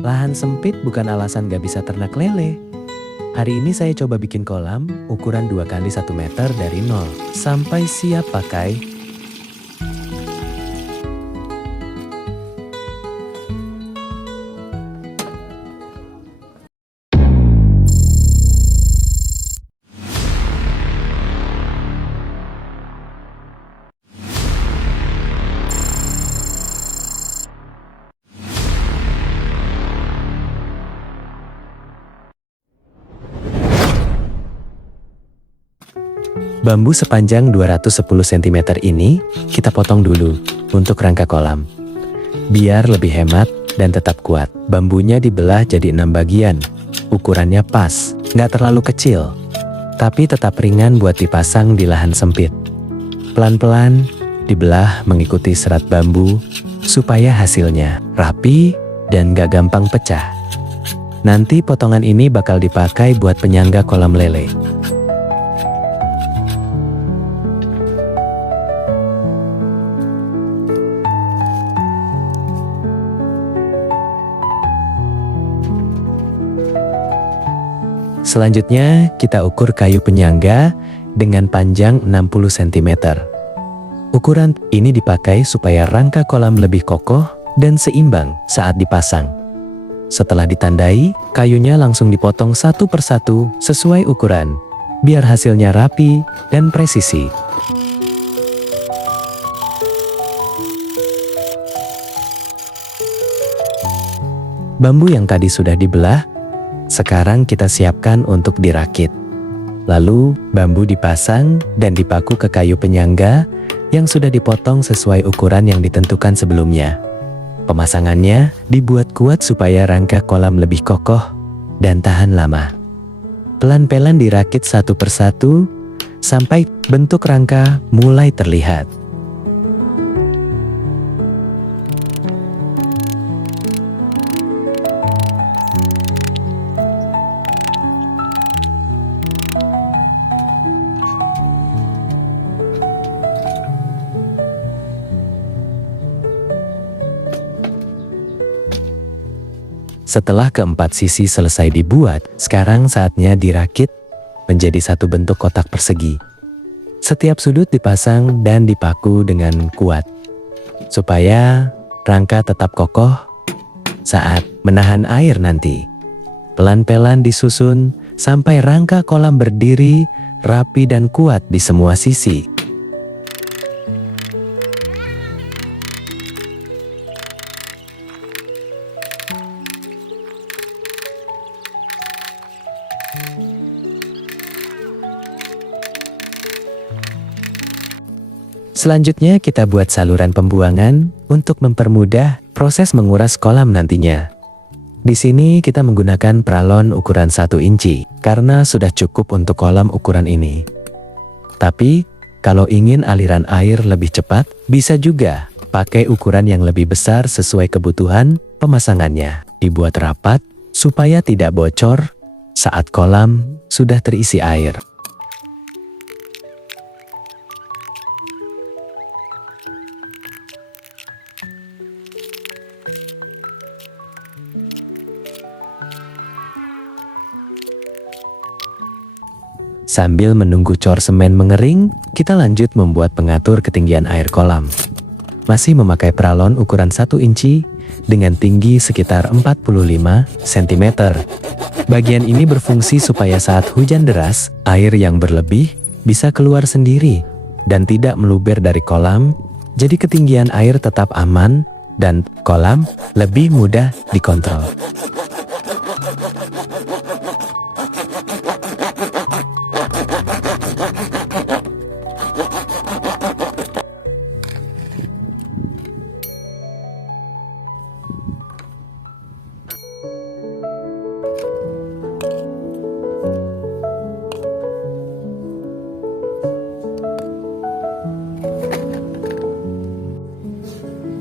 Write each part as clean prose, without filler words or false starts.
Lahan sempit bukan alasan gak bisa ternak lele. Hari ini saya coba bikin kolam ukuran 2 kali 1 meter dari nol sampai siap pakai. Bambu sepanjang 210 cm ini kita potong dulu untuk rangka kolam. Biar lebih hemat dan tetap kuat, bambunya dibelah jadi 6 bagian. Ukurannya pas, nggak terlalu kecil, tapi tetap ringan buat dipasang di lahan sempit. Pelan-pelan dibelah mengikuti serat bambu supaya hasilnya rapi dan nggak gampang pecah. Nanti potongan ini bakal dipakai buat penyangga kolam lele. Selanjutnya, kita ukur kayu penyangga dengan panjang 60 cm. Ukuran ini dipakai supaya rangka kolam lebih kokoh dan seimbang saat dipasang. Setelah ditandai, kayunya langsung dipotong satu persatu sesuai ukuran, biar hasilnya rapi dan presisi. Bambu yang tadi sudah dibelah, sekarang kita siapkan untuk dirakit. Lalu bambu dipasang dan dipaku ke kayu penyangga yang sudah dipotong sesuai ukuran yang ditentukan sebelumnya. Pemasangannya dibuat kuat supaya rangka kolam lebih kokoh dan tahan lama. Pelan-pelan dirakit satu persatu sampai bentuk rangka mulai terlihat. Setelah keempat sisi selesai dibuat, sekarang saatnya dirakit menjadi satu bentuk kotak persegi. Setiap sudut dipasang dan dipaku dengan kuat, supaya rangka tetap kokoh saat menahan air nanti. Pelan-pelan disusun sampai rangka kolam berdiri, rapi dan kuat di semua sisi. Selanjutnya kita buat saluran pembuangan untuk mempermudah proses menguras kolam nantinya. Di sini kita menggunakan pralon ukuran 1 inci karena sudah cukup untuk kolam ukuran ini. Tapi kalau ingin aliran air lebih cepat, bisa juga pakai ukuran yang lebih besar sesuai kebutuhan pemasangannya. Dibuat rapat supaya tidak bocor saat kolam sudah terisi air. Sambil menunggu cor semen mengering, kita lanjut membuat pengatur ketinggian air kolam. Masih memakai pralon ukuran 1 inci dengan tinggi sekitar 45 cm. Bagian ini berfungsi supaya saat hujan deras, air yang berlebih bisa keluar sendiri dan tidak meluber dari kolam, jadi ketinggian air tetap aman dan kolam lebih mudah dikontrol.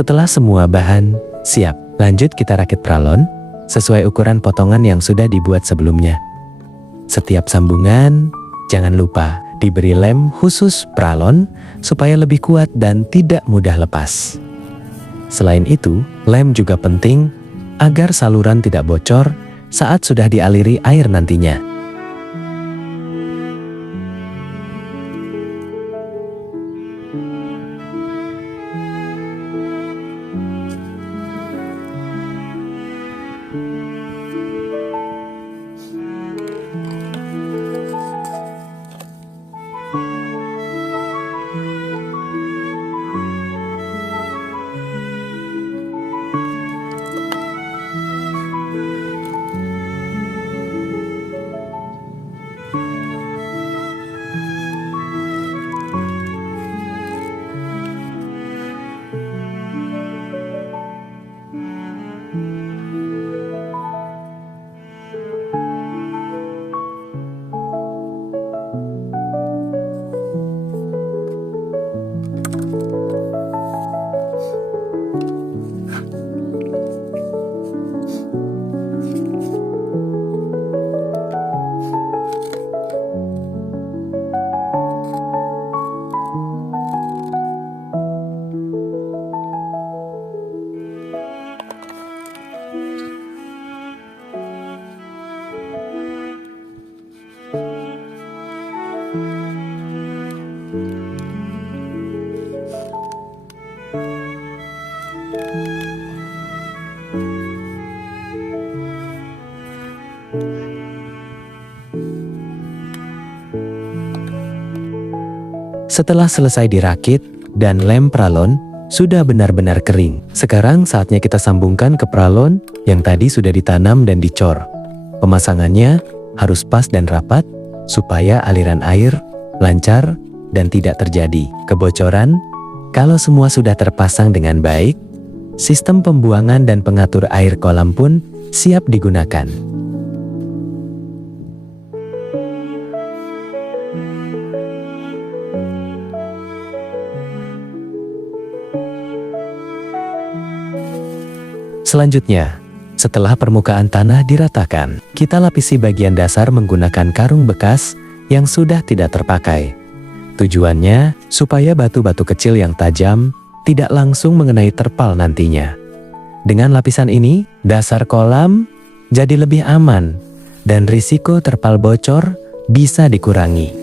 Setelah semua bahan siap, lanjut kita rakit pralon sesuai ukuran potongan yang sudah dibuat sebelumnya. Setiap sambungan jangan lupa diberi lem khusus pralon supaya lebih kuat dan tidak mudah lepas. Selain itu, lem juga penting agar saluran tidak bocor saat sudah dialiri air nantinya. Setelah selesai dirakit dan lem pralon sudah benar-benar kering, sekarang saatnya kita sambungkan ke pralon yang tadi sudah ditanam dan dicor. Pemasangannya harus pas dan rapat supaya aliran air lancar dan tidak terjadi kebocoran. Kalau semua sudah terpasang dengan baik, sistem pembuangan dan pengatur air kolam pun siap digunakan. Selanjutnya, setelah permukaan tanah diratakan, kita lapisi bagian dasar menggunakan karung bekas yang sudah tidak terpakai. Tujuannya supaya batu-batu kecil yang tajam tidak langsung mengenai terpal nantinya. Dengan lapisan ini, dasar kolam jadi lebih aman dan risiko terpal bocor bisa dikurangi.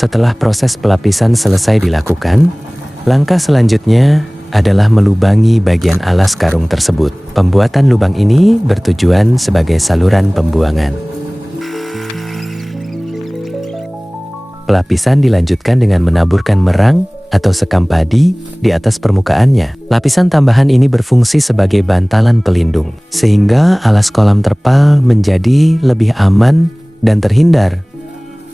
Setelah proses pelapisan selesai dilakukan, langkah selanjutnya adalah melubangi bagian alas karung tersebut. Pembuatan lubang ini bertujuan sebagai saluran pembuangan. Pelapisan dilanjutkan dengan menaburkan merang atau sekam padi di atas permukaannya. Lapisan tambahan ini berfungsi sebagai bantalan pelindung, sehingga alas kolam terpal menjadi lebih aman dan terhindar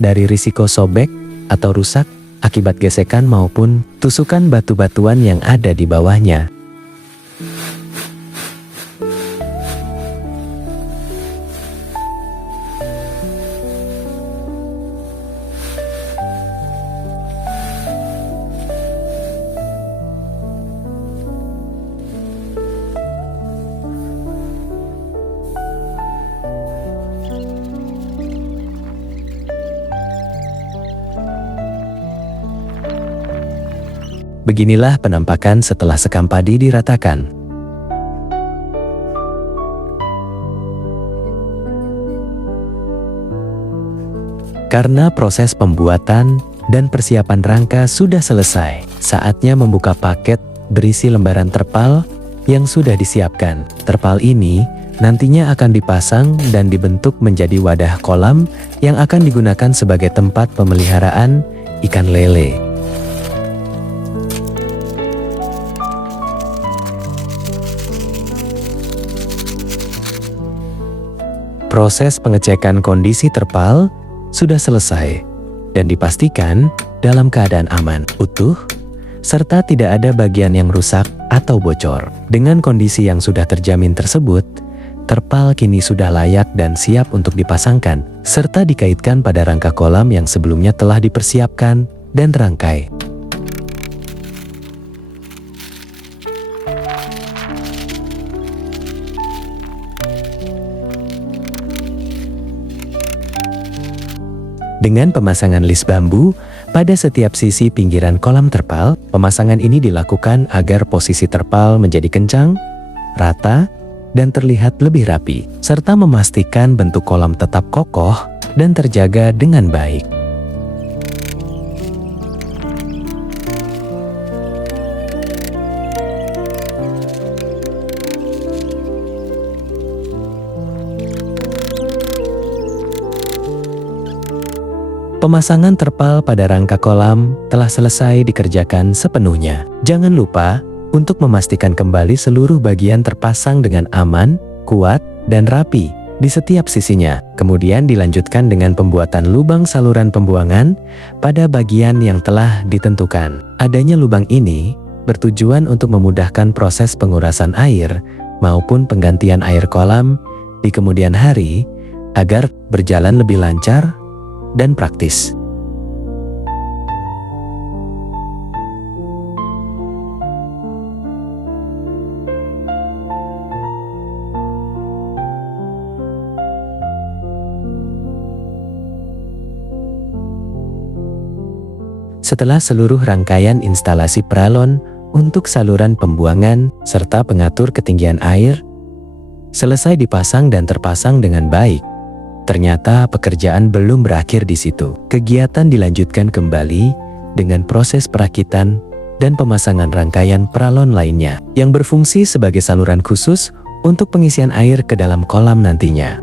dari risiko sobek atau rusak akibat gesekan maupun tusukan batu-batuan yang ada di bawahnya. Beginilah penampakan setelah sekam padi diratakan. Karena proses pembuatan dan persiapan rangka sudah selesai, saatnya membuka paket berisi lembaran terpal yang sudah disiapkan. Terpal ini nantinya akan dipasang dan dibentuk menjadi wadah kolam yang akan digunakan sebagai tempat pemeliharaan ikan lele. Proses pengecekan kondisi terpal sudah selesai dan dipastikan dalam keadaan aman, utuh, serta tidak ada bagian yang rusak atau bocor. Dengan kondisi yang sudah terjamin tersebut, terpal kini sudah layak dan siap untuk dipasangkan, serta dikaitkan pada rangka kolam yang sebelumnya telah dipersiapkan dan terangkai. Dengan pemasangan lis bambu pada setiap sisi pinggiran kolam terpal, pemasangan ini dilakukan agar posisi terpal menjadi kencang, rata, dan terlihat lebih rapi, serta memastikan bentuk kolam tetap kokoh dan terjaga dengan baik. Pemasangan terpal pada rangka kolam telah selesai dikerjakan sepenuhnya. Jangan lupa untuk memastikan kembali seluruh bagian terpasang dengan aman, kuat, dan rapi di setiap sisinya. Kemudian dilanjutkan dengan pembuatan lubang saluran pembuangan pada bagian yang telah ditentukan. Adanya lubang ini bertujuan untuk memudahkan proses pengurasan air maupun penggantian air kolam di kemudian hari agar berjalan lebih lancar dan praktis. Setelah seluruh rangkaian instalasi peralon untuk saluran pembuangan serta pengatur ketinggian air selesai dipasang dan terpasang dengan baik, ternyata pekerjaan belum berakhir di situ. Kegiatan dilanjutkan kembali dengan proses perakitan dan pemasangan rangkaian peralon lainnya yang berfungsi sebagai saluran khusus untuk pengisian air ke dalam kolam nantinya.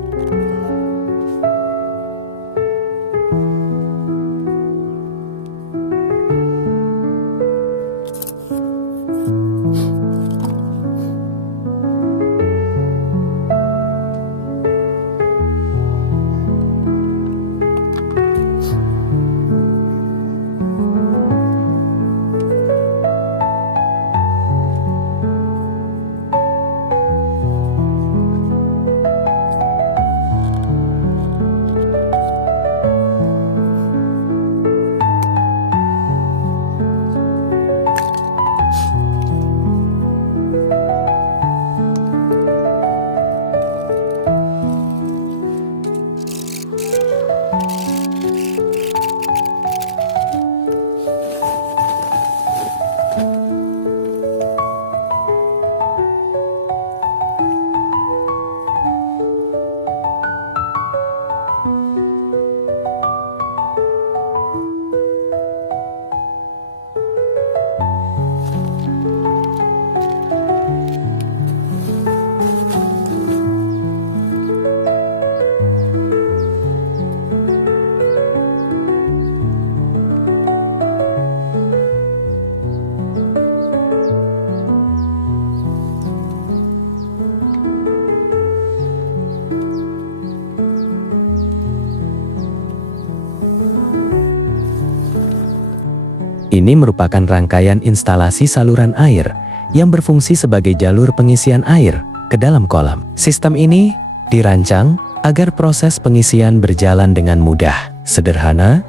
Ini merupakan rangkaian instalasi saluran air yang berfungsi sebagai jalur pengisian air ke dalam kolam. Sistem ini dirancang agar proses pengisian berjalan dengan mudah, sederhana,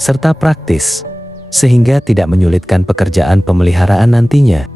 serta praktis, sehingga tidak menyulitkan pekerjaan pemeliharaan nantinya.